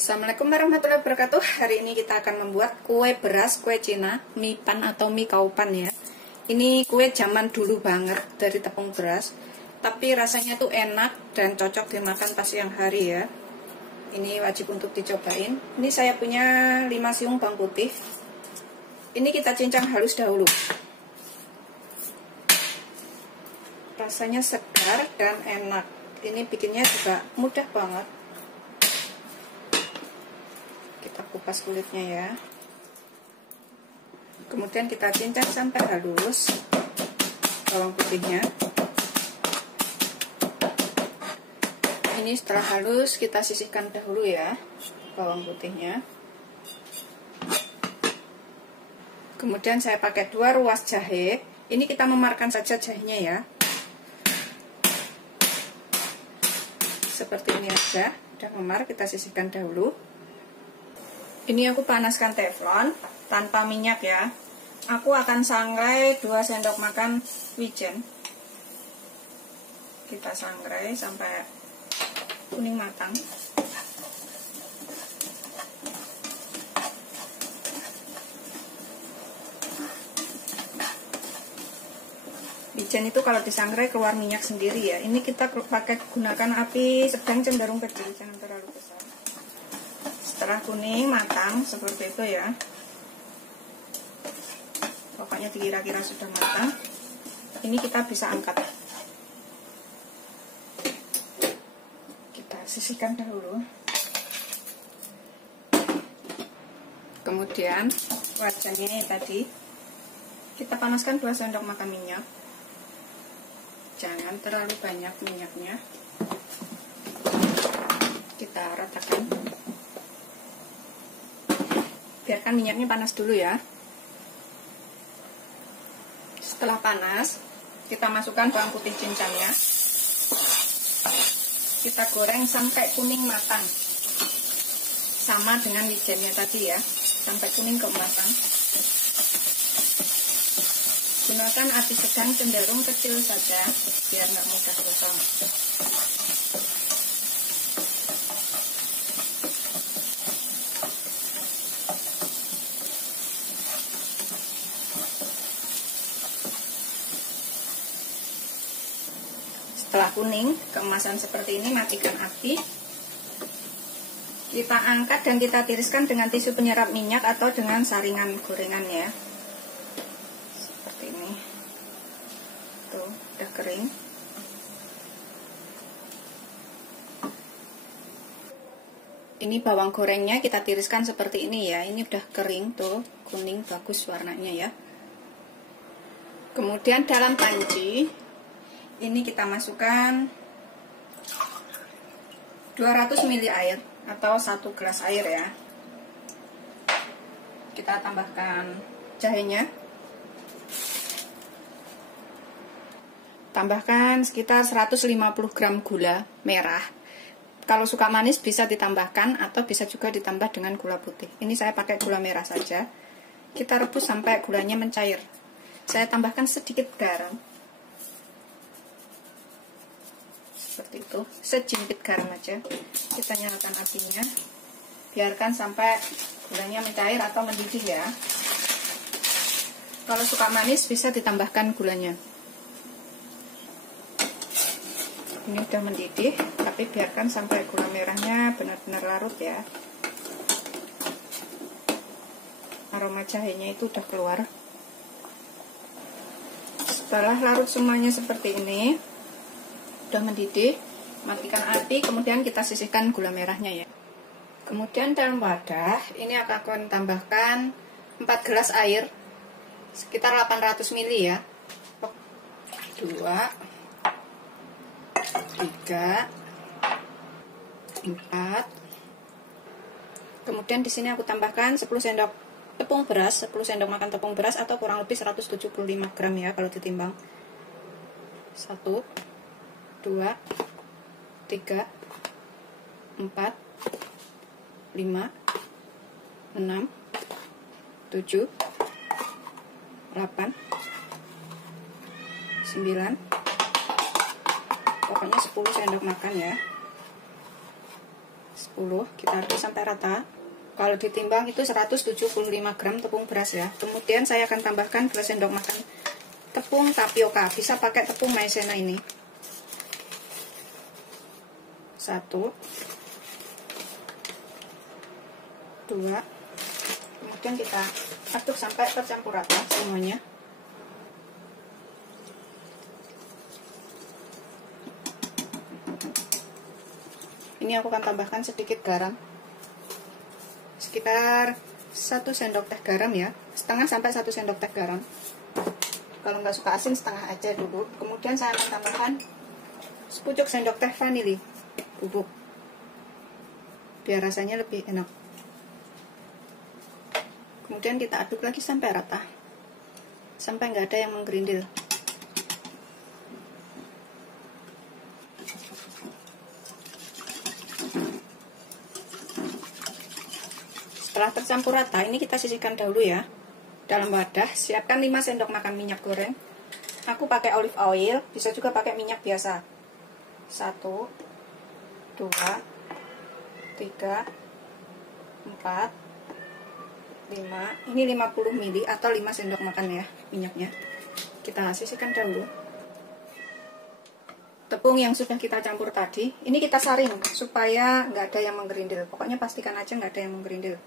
Assalamualaikum warahmatullahi wabarakatuh. Hari ini kita akan membuat kue beras, kue Cina, mie pan atau mie kaupan ya. Ini kue zaman dulu banget dari tepung beras, tapi rasanya tuh enak dan cocok dimakan pas siang hari ya. Ini wajib untuk dicobain. Ini saya punya 5 siung bawang putih. Ini kita cincang halus dahulu. Rasanya segar dan enak. Ini bikinnya juga mudah banget. Kita kupas kulitnya ya. Kemudian kita cincang sampai halus bawang putihnya. Ini setelah halus kita sisihkan dahulu ya bawang putihnya. Kemudian saya pakai 2 ruas jahe. Ini kita memarkan saja jahenya ya. Seperti ini aja. Udah memar, kita sisihkan dahulu. Ini aku panaskan teflon tanpa minyak ya. Aku akan sangrai 2 sendok makan wijen. Kita sangrai sampai kuning matang. Wijen itu kalau disangrai keluar minyak sendiri ya. Ini kita gunakan api sedang cenderung kecil, jangan terlalu besar. Setelah kuning matang seperti itu ya, pokoknya kira-kira sudah matang, ini kita bisa angkat. Kita sisihkan dahulu. Kemudian wajannya tadi kita panaskan 2 sendok makan minyak. Jangan terlalu banyak minyaknya. Kita ratakan. Biarkan minyaknya panas dulu ya. Setelah panas, kita masukkan bawang putih cincangnya. Kita goreng sampai kuning matang. Sama dengan wijennya tadi ya, sampai kuning keemasan. Gunakan api sedang cenderung kecil saja, biar nggak mudah gosong. Setelah kuning, keemasan seperti ini, matikan api. Kita angkat dan kita tiriskan dengan tisu penyerap minyak atau dengan saringan gorengan ya. Seperti ini. Tuh, udah kering. Ini bawang gorengnya kita tiriskan seperti ini ya. Ini udah kering tuh, kuning bagus warnanya ya. Kemudian dalam panci ini kita masukkan 200 ml air atau 1 gelas air ya. Kita tambahkan jahenya. Tambahkan sekitar 150 gram gula merah. Kalau suka manis bisa ditambahkan atau bisa juga ditambah dengan gula putih. Ini saya pakai gula merah saja. Kita rebus sampai gulanya mencair. Saya tambahkan sedikit garam. Seperti itu, sejimpit garam aja. Kita nyalakan apinya, biarkan sampai gulanya mencair atau mendidih ya. Kalau suka manis bisa ditambahkan gulanya. Ini udah mendidih, tapi biarkan sampai gula merahnya benar-benar larut ya. Aroma jahenya itu udah keluar. Setelah larut semuanya seperti ini, udah mendidih, matikan api, kemudian kita sisihkan gula merahnya ya. Kemudian dalam wadah ini akan tambahkan 4 gelas air, sekitar 800 ml ya. 2, 3, 4. Kemudian di sini aku tambahkan 10 sendok tepung beras, 10 sendok makan tepung beras atau kurang lebih 175 gram ya kalau ditimbang. 1, 2, 3, 4, 5, 6, 7, 8, 9, pokoknya 10 sendok makan ya. 10, kita aduk sampai rata. Kalau ditimbang itu 175 gram tepung beras ya. Kemudian saya akan tambahkan 2 sendok makan tepung tapioka, bisa pakai tepung maizena ini. 1, 2, kemudian kita aduk sampai tercampur rata semuanya. Ini aku akan tambahkan sedikit garam, sekitar 1 sendok teh garam ya, setengah sampai 1 sendok teh garam. Kalau nggak suka asin setengah aja dulu. Kemudian saya akan tambahkan sepucuk sendok teh vanili bubuk, biar rasanya lebih enak. Kemudian kita aduk lagi sampai rata, sampai nggak ada yang menggerindil. Setelah tercampur rata, ini kita sisihkan dahulu ya. Dalam wadah, siapkan 5 sendok makan minyak goreng. Aku pakai olive oil, bisa juga pakai minyak biasa. 1, 2, 3, 4, 5. Ini 50 ml atau 5 sendok makan ya minyaknya. Kita sisihkan dahulu. Tepung yang sudah kita campur tadi, ini kita saring supaya nggak ada yang menggerindil. Pokoknya pastikan aja nggak ada yang menggerindil.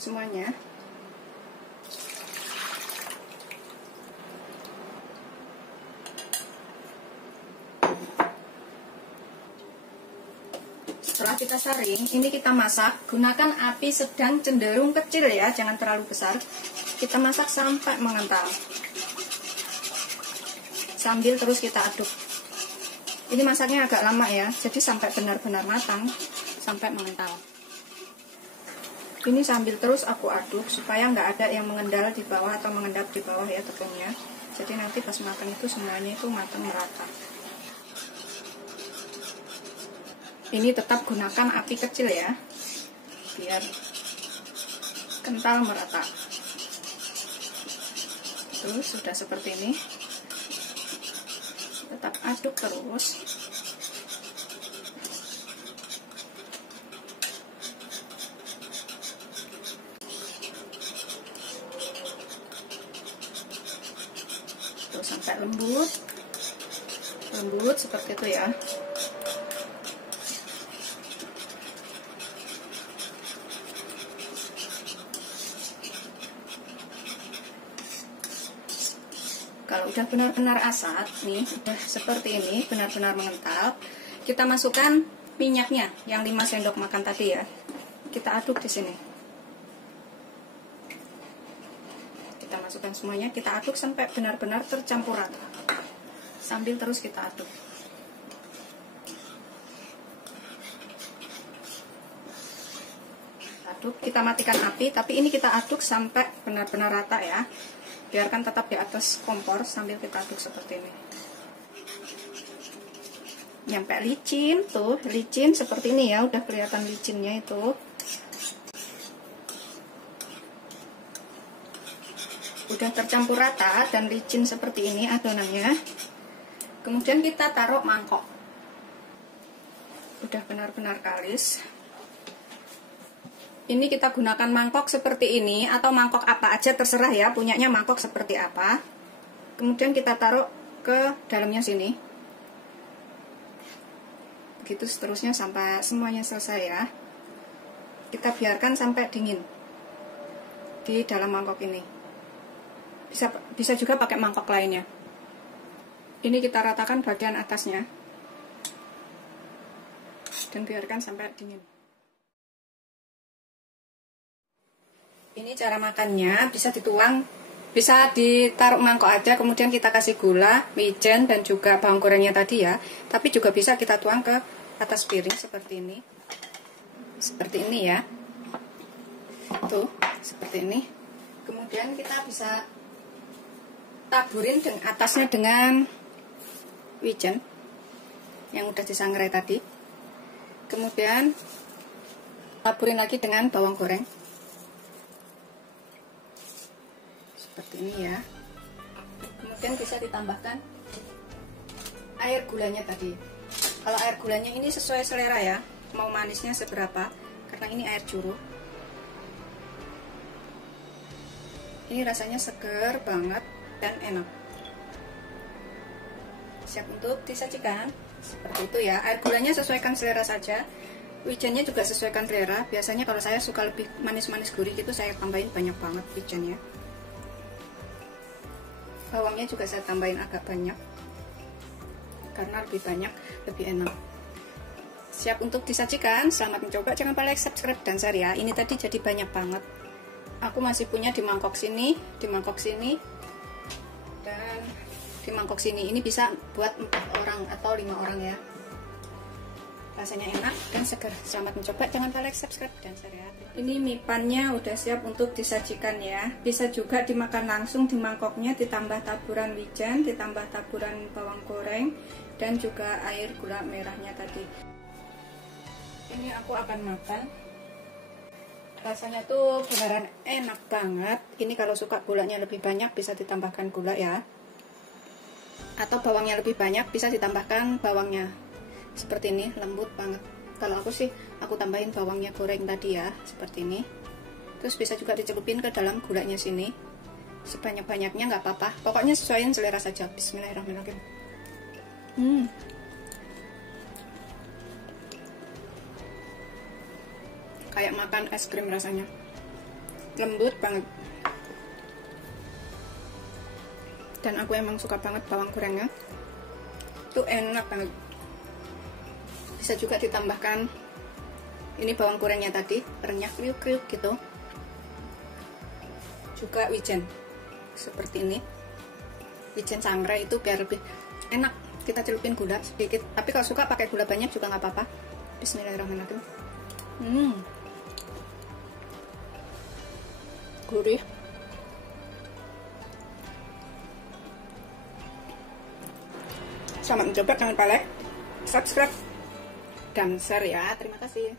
Semuanya. Setelah kita saring, ini kita masak. Gunakan api sedang cenderung kecil ya, jangan terlalu besar. Kita masak sampai mengental. Sambil terus kita aduk. Ini masaknya agak lama ya, jadi sampai benar-benar matang, sampai mengental. Ini sambil terus aku aduk supaya nggak ada yang mengendal di bawah atau mengendap di bawah ya tepungnya. Jadi nanti pas matang itu semuanya itu matang merata. Ini tetap gunakan api kecil ya, biar kental merata. Terus sudah seperti ini. Tetap aduk terus. Sampai lembut seperti itu ya. Kalau udah benar-benar asat nih, udah seperti ini, benar-benar mengental, kita masukkan minyaknya yang 5 sendok makan tadi ya. Kita aduk di sini. Masukkan semuanya, kita aduk sampai benar-benar tercampur rata. Sambil terus kita aduk. Aduk, kita matikan api, tapi ini kita aduk sampai benar-benar rata ya. Biarkan tetap di atas kompor sambil kita aduk seperti ini. Nyampe licin tuh, licin seperti ini ya, udah kelihatan licinnya itu. Udah tercampur rata dan licin seperti ini adonannya. Kemudian kita taruh mangkok. Udah benar-benar kalis. Ini kita gunakan mangkok seperti ini atau mangkok apa aja terserah ya, punyanya mangkok seperti apa. Kemudian kita taruh ke dalamnya sini. Begitu seterusnya sampai semuanya selesai ya. Kita biarkan sampai dingin di dalam mangkok ini. Bisa juga pakai mangkok lainnya. Ini kita ratakan bagian atasnya dan biarkan sampai dingin. Ini cara makannya, bisa dituang, bisa ditaruh mangkok aja, kemudian kita kasih gula, wijen dan juga bawang gorengnya tadi ya. Tapi juga bisa kita tuang ke atas piring seperti ini. Seperti ini ya. Tuh, seperti ini. Kemudian kita bisa taburin atasnya dengan wijen yang udah disangrai tadi. Kemudian taburin lagi dengan bawang goreng seperti ini ya. Kemudian bisa ditambahkan air gulanya tadi. Kalau air gulanya ini sesuai selera ya, mau manisnya seberapa, karena ini air curug. Ini rasanya seger banget dan enak. Siap untuk disajikan. Seperti itu ya. Air gulanya sesuaikan selera saja. Wijennya juga sesuaikan selera. Biasanya kalau saya suka lebih manis-manis gurih gitu, saya tambahin banyak banget wijennya. Bawangnya juga saya tambahin agak banyak, karena lebih banyak lebih enak. Siap untuk disajikan. Selamat mencoba. Jangan lupa like, subscribe, dan share ya. Ini tadi jadi banyak banget. Aku masih punya di mangkok sini, dan di mangkok sini. Ini bisa buat 4 orang atau 5 orang ya. Rasanya enak dan segar. Selamat mencoba. Jangan lupa like, subscribe, dan share ya. Ini mie pannya udah siap untuk disajikan ya. Bisa juga dimakan langsung di mangkoknya, ditambah taburan wijen, ditambah taburan bawang goreng, dan juga air gula merahnya tadi. Ini aku akan makan. Rasanya tuh beneran enak banget. Ini kalau suka gulanya lebih banyak bisa ditambahkan gula ya, atau bawangnya lebih banyak bisa ditambahkan bawangnya. Seperti ini, lembut banget. Kalau aku sih, aku tambahin bawangnya goreng tadi ya, seperti ini. Terus bisa juga dicelupin ke dalam gulanya sini, sebanyak-banyaknya nggak apa-apa. Pokoknya sesuaiin selera saja. Bismillahirrahmanirrahim. Kayak makan es krim rasanya, lembut banget. Dan aku emang suka banget bawang gorengnya, itu enak banget. Bisa juga ditambahkan ini bawang gorengnya tadi, renyah kriuk-kriuk gitu. Juga wijen seperti ini, wijen sangrai itu biar lebih enak. Kita celupin gula sedikit, tapi kalau suka pakai gula banyak juga nggak apa-apa. Bismillahirrahmanirrahim. Gurih. Selamat mencoba. Jangan lupa like, subscribe, dan share ya. Terima kasih.